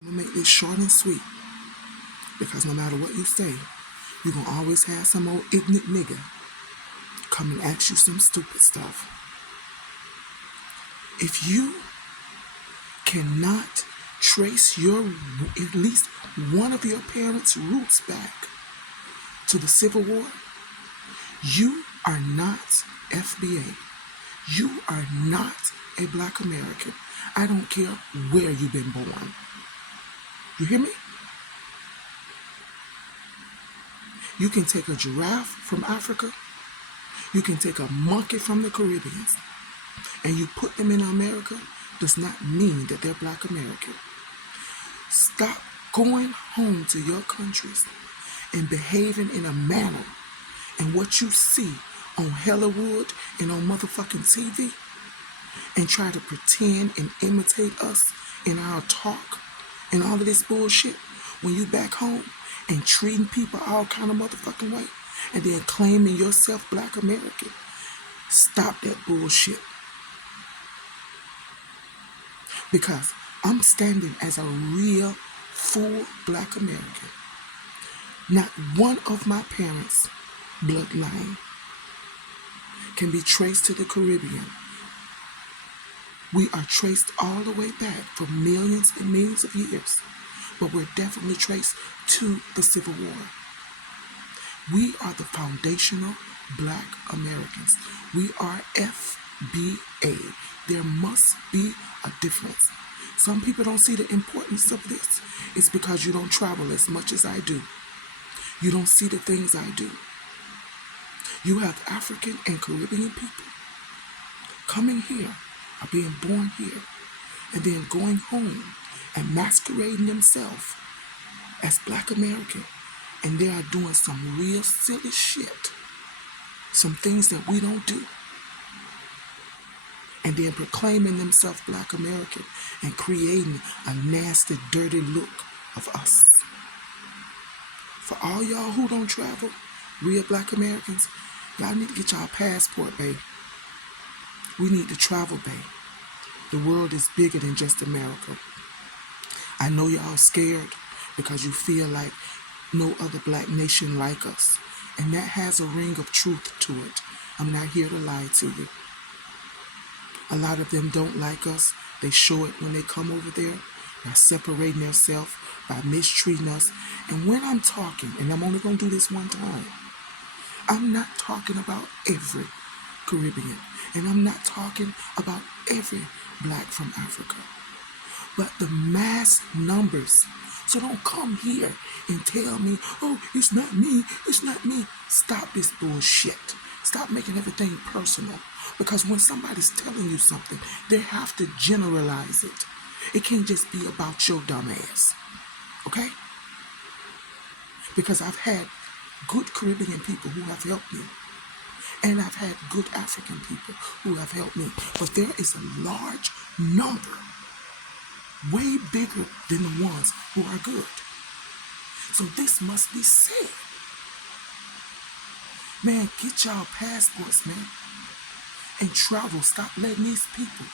I'm gonna make this short and sweet because no matter what you say, you're gonna always have some old ignorant nigga come and ask you some stupid stuff. If you cannot trace your at least one of your parents' roots back to the Civil War, you are not FBA. You are not a Black American. I don't care where you've been born. You hear me? You can take a giraffe from Africa. You can take a monkey from the Caribbean and you put them in America does not mean that they're Black American. Stop going home to your countries and behaving in a manner and what you see on Hollywood and on motherfucking TV and try to pretend and imitate us in our talk and all of this bullshit when you back home and treating people all kind of motherfucking way and then claiming yourself Black American. Stop that bullshit. Because I'm standing as a real, full Black American. Not one of my parents' bloodline can be traced to the Caribbean. We are traced all the way back for millions and millions of years, but we're definitely traced to the Civil War. We are the foundational Black Americans. We are FBA. There must be a difference. Some people don't see the importance of this. It's because you don't travel as much as I do. You don't see the things I do. You have African and Caribbean people coming here, are being born here, and then going home and masquerading themselves as Black American. And they are doing some real silly shit. Some things that we don't do. And then proclaiming themselves Black American and creating a nasty, dirty look of us. For all y'all who don't travel, real Black Americans, y'all need to get y'all passport, babe. We need to travel, babe. The world is bigger than just America. I know y'all scared because you feel like no other Black nation like us. And that has a ring of truth to it. I'm not here to lie to you. A lot of them don't like us. They show it when they come over there by separating themselves, by mistreating us. And when I'm talking, and I'm only going to do this one time, I'm not talking about every Caribbean. And I'm not talking about every Black from Africa. But the mass numbers. So don't come here and tell me, oh, it's not me, it's not me. Stop this bullshit. Stop making everything personal. Because when somebody's telling you something, they have to generalize it. It can't just be about your dumb ass. Okay? Because I've had good Caribbean people who have helped me. And I've had good African people who have helped me. But there is a large number, way bigger than the ones who are good. So this must be said. Man, get y'all passports, man. And travel. Stop letting these people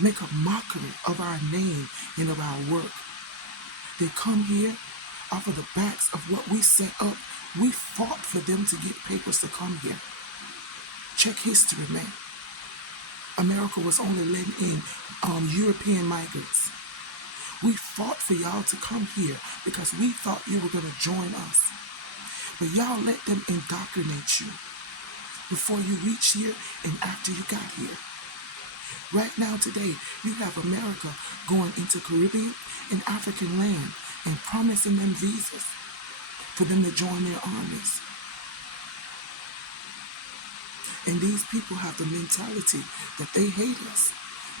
make a mockery of our name and of our work. They come here off of the backs of what we set up. We fought for them to get papers to come here. Check history, man. America was only letting in European migrants. We fought for y'all to come here because we thought you were going to join us. But y'all let them indoctrinate you before you reach here and after you got here. Right now today, you have America going into Caribbean and African land and promising them visas for them to join their armies. And these people have the mentality that they hate us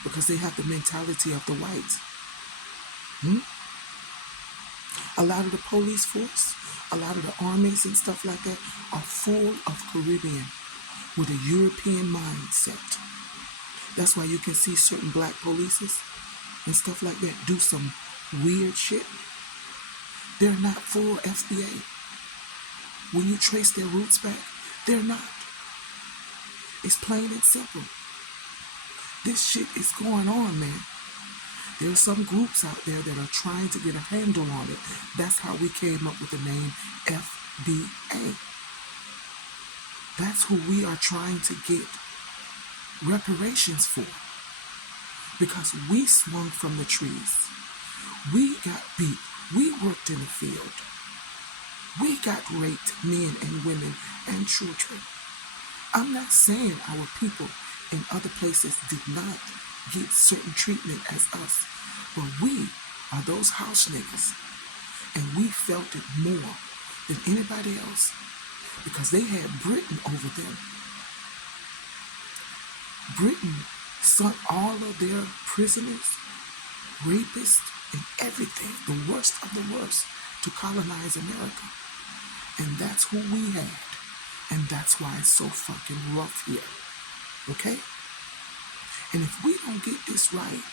because they have the mentality of the whites. A lot of the police force, a lot of the armies and stuff like that are full of Caribbean with a European mindset. That's why you can see certain Black polices and stuff like that do some weird shit. They're not full FBA. When you trace their roots back, they're not. It's plain and simple. This shit is going on, man. There's some groups out there that are trying to get a handle on it. That's how we came up with the name FBA. That's who we are trying to get reparations for. Because we swung from the trees. We got beat. We worked in the field. We got raped, men and women and children. I'm not saying our people in other places did not get certain treatment as us, but we are those house niggas, and we felt it more than anybody else because they had Britain over them. Britain sent all of their prisoners, rapists, and everything, the worst of the worst, to colonize America. And that's who we had. And that's why it's so fucking rough here. Okay? And if we don't get this right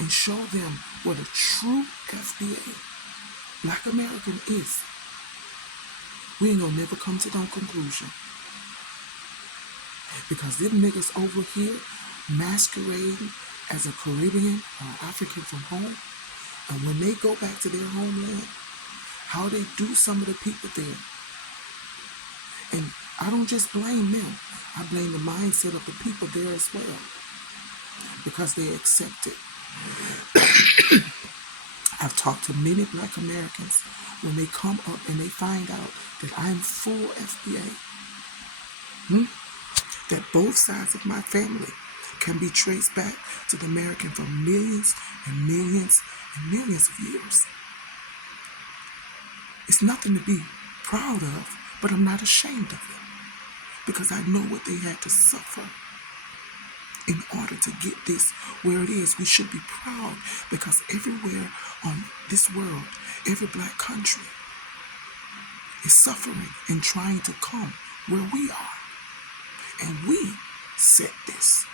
and show them what a true FBA, Black American is, we ain't gonna never come to no conclusion. Because them niggas over here masquerading as a Caribbean or African from home, and when they go back to their homeland, how they do some of the people there. And I don't just blame them. I blame the mindset of the people there as well. Because they accept it. I've talked to many Black Americans when they come up and they find out that I'm full FBA. That both sides of my family can be traced back to the American for millions and millions and millions of years. It's nothing to be proud of, but I'm not ashamed of it because I know what they had to suffer in order to get this where it is. We should be proud because everywhere on this world, every Black country is suffering and trying to come where we are. And we set this.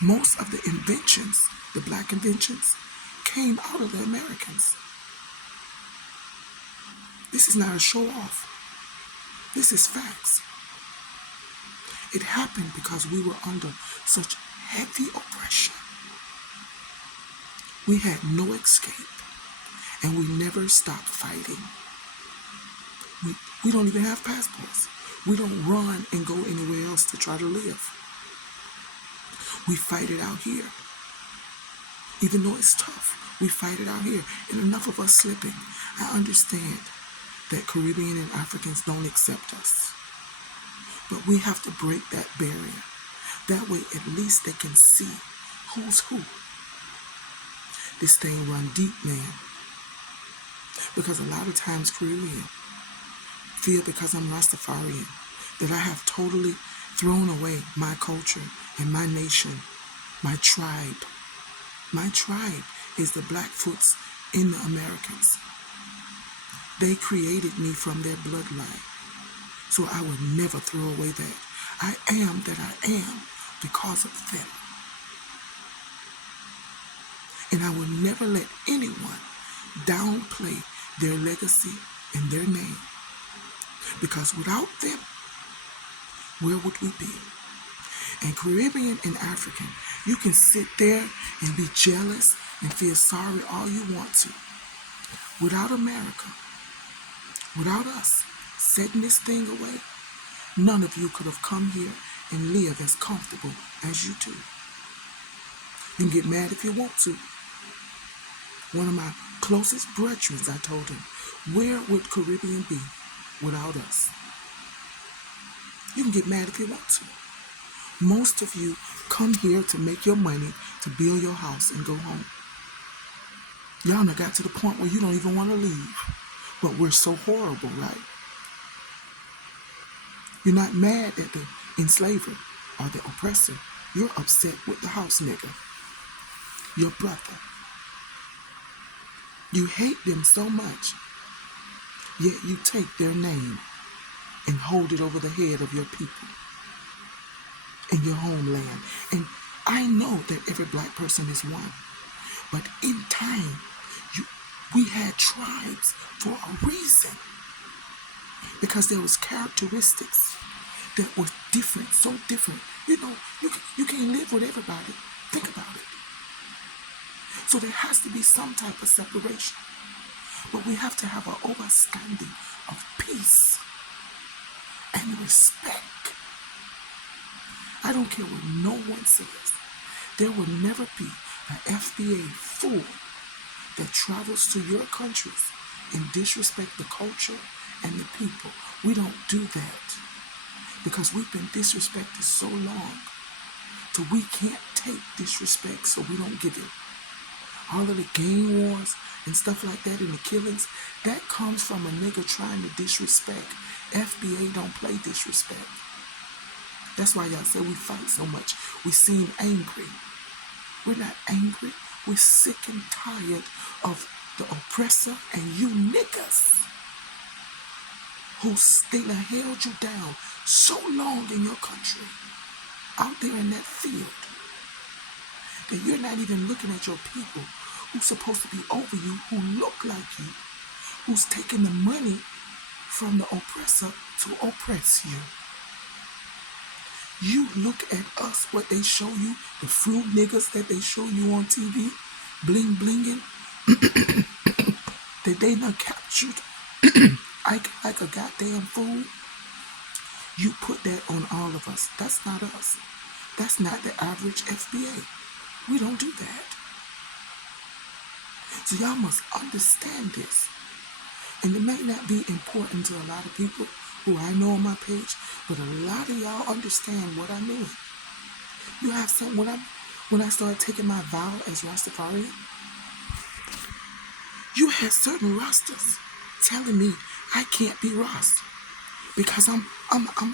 Most of the inventions, the Black inventions, came out of the Americans. This is not a show off. This is facts. It happened because we were under such heavy oppression. We had no escape, and we never stopped fighting. We don't even have passports. We don't run and go anywhere else to try to live. We fight it out here. Even though it's tough, we fight it out here. And enough of us slipping. I understand that Caribbean and Africans don't accept us. But we have to break that barrier. That way, at least they can see who's who. This thing run deep, man. Because a lot of times Caribbean feel because I'm Rastafarian that I have totally thrown away my culture and my nation, my tribe. My tribe is the Blackfoots in the Americans. They created me from their bloodline. So I would never throw away that. I am that I am because of them. And I will never let anyone downplay their legacy and their name. Because without them, where would we be? And Caribbean and African, you can sit there and be jealous and feel sorry all you want to. Without America, without us setting this thing away, none of you could have come here and live as comfortable as you do. You can get mad if you want to. One of my closest brethren, I told him, where would Caribbean be without us? You can get mad if you want to. Most of you come here to make your money, to build your house and go home. Y'all done got to the point where you don't even want to leave. But we're so horrible, right? You're not mad at the enslaver or the oppressor. You're upset with the house nigga, your brother. You hate them so much, yet you take their name and hold it over the head of your people in your homeland. And I know that every Black person is one, but in time, we had tribes for a reason, because there was characteristics that were different, so different. You know, you can't live with everybody. Think about it. So there has to be some type of separation. But we have to have an understanding of peace and respect. I don't care what no one says. There will never be an FBA fool that travels to your countries and disrespect the culture and the people. We don't do that because we've been disrespected so long till we can't take disrespect, so we don't give it. All of the gang wars and stuff like that and the killings, that comes from a nigga trying to disrespect. FBA don't play disrespect. That's why y'all say we fight so much. We seem angry. We're not angry. We're sick and tired of the oppressor and you niggas who they done held you down so long in your country, out there in that field, that you're not even looking at your people who's supposed to be over you, who look like you, who's taking the money from the oppressor to oppress you. You look at us, what they show you, the fruit niggas that they show you on TV, bling blinging, that they done captured like a goddamn fool. You put that on all of us. That's not us. That's not the average FBA. We don't do that. So y'all must understand this. And it may not be important to a lot of people who I know on my page, but a lot of y'all understand what I mean. You have some, when I started taking my vow as Rastafarian, you had certain Rastas telling me I can't be Rast because I'm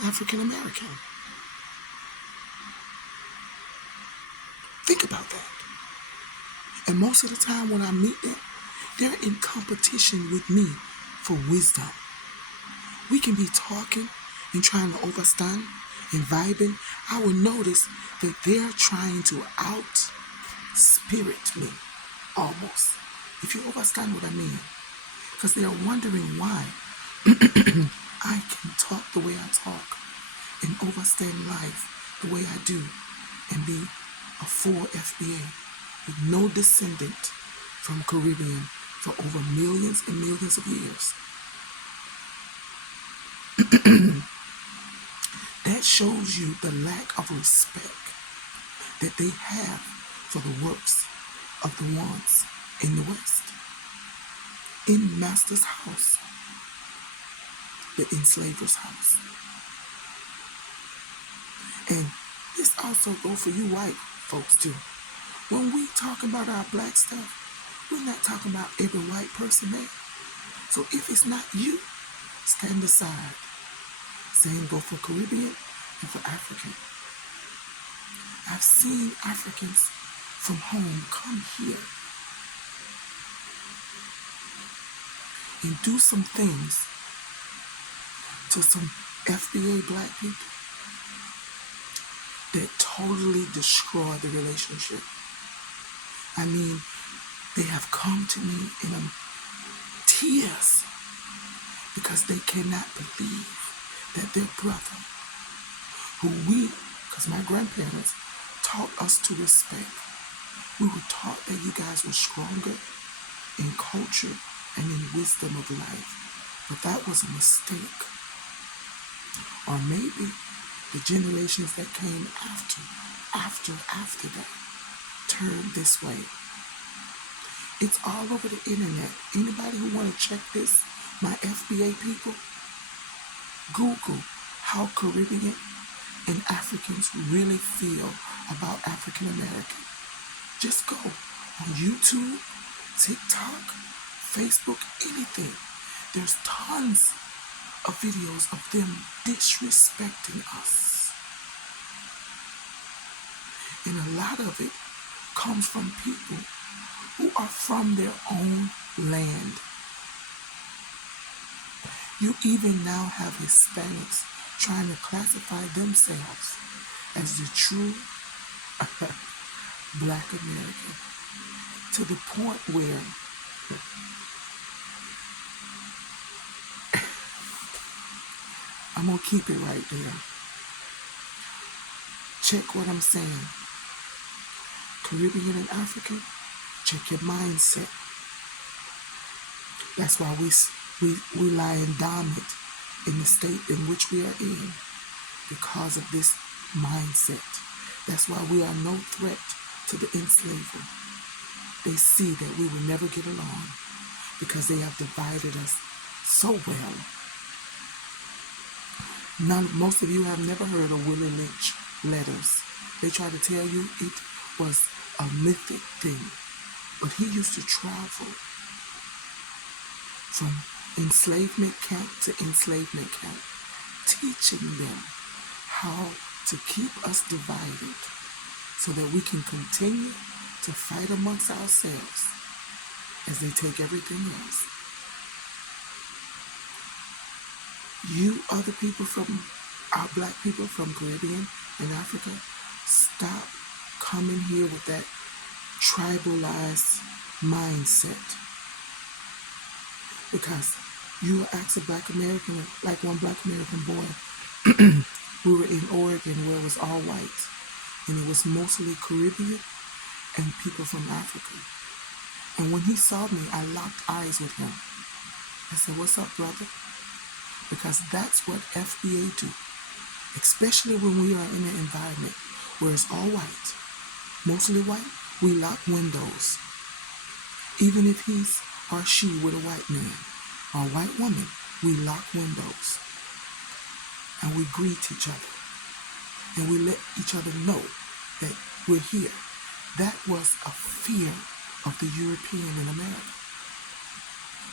African American. Think about that. And most of the time when I meet them, they're in competition with me for wisdom. We can be talking and trying to understand and vibing. I will notice that they're trying to out-spirit me, almost. If you understand what I mean. Because they are wondering why I can talk the way I talk and understand life the way I do and be a full FBA with no descendant from Caribbean for over millions and millions of years. That shows you the lack of respect that they have for the works of the ones in the West. In Master's house, the enslaver's house. And this also goes for you white folks too. When we talk about our black stuff, we're not talking about every white person there. So if it's not you, stand aside. Same go for Caribbean and for African. I've seen Africans from home come here and do some things to some FBA black people that totally destroy the relationship. I mean, they have come to me in tears because they cannot believe that their brother, who we, because my grandparents taught us to respect, we were taught that you guys were stronger in culture and in wisdom of life. But that was a mistake. Or maybe the generations that came after that turned this way. It's all over the internet. Anybody who want to check this, my FBA people, Google how Caribbean and Africans really feel about African American. Just go on YouTube, TikTok, Facebook, anything. There's tons of videos of them disrespecting us. And a lot of it comes from people who are from their own land. You even now have Hispanics trying to classify themselves as the true Black American, to the point where I'm going to keep it right there. Check what I'm saying. Caribbean and African, Check your mindset. That's why we lie dormant in the state in which we are in because of this mindset. That's why we are no threat to the enslaver. They see that we will never get along because they have divided us so well. Most of you have never heard of Willie Lynch letters. They try to tell you it was a mythic thing, but he used to travel from enslavement camp to enslavement camp, teaching them how to keep us divided so that we can continue to fight amongst ourselves as they take everything else. You other people our black people from Caribbean and Africa, stop coming here with that tribalized mindset. Because you ask a black American, like one black American boy, we were in Oregon where it was all white, and it was mostly Caribbean and people from Africa. And when he saw me, I locked eyes with him. I said, "What's up, brother?" Because that's what FBA do, especially when we are in an environment where it's all white, mostly white. We lock windows. Even if he's or she with a white man or a white woman, we lock windows and we greet each other and we let each other know that we're here. That was a fear of the European in America.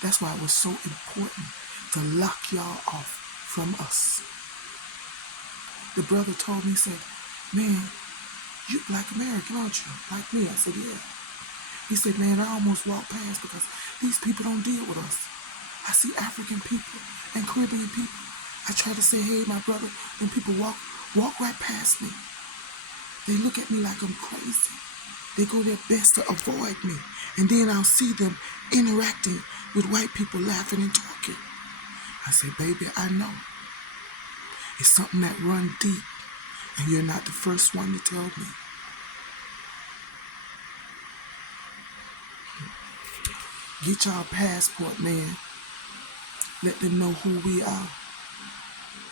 That's why it was so important to lock y'all off from us. The brother told me, he said, "Man, you black American, aren't you? Like me?" I said, "Yeah." He said, "Man, I almost walked past because these people don't deal with us. I see African people and Caribbean people. I try to say, 'Hey, my brother,' and people walk right past me. They look at me like I'm crazy. They go their best to avoid me. And then I'll see them interacting with white people, laughing and talking." I said, "Baby, I know. It's something that runs deep, and you're not the first one to tell me." Get y'all passport, man. Let them know who we are.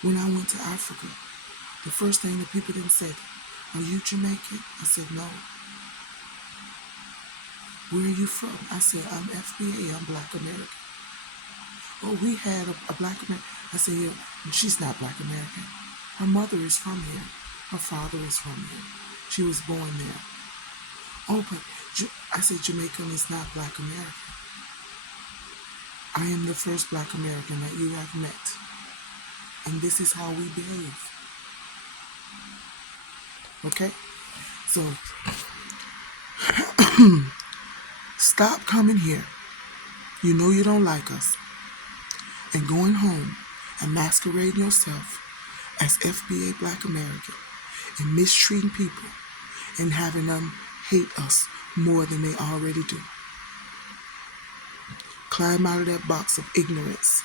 When I went to Africa, the first thing the people then said, "Are you Jamaican?" I said, "No." "Where are you from?" I said, "I'm FBA, I'm Black American." "Oh, we had a Black American." I said, "Yeah, she's not Black American. Her mother is from here. Her father is from here. She was born there." "Oh, but," I said, "Jamaican is not Black American. I am the first Black American that you have met. And this is how we behave." Okay? So, stop coming here. You know you don't like us. And going home and masquerading yourself as FBA Black American and mistreating people and having them hate us more than they already do. Climb out of that box of ignorance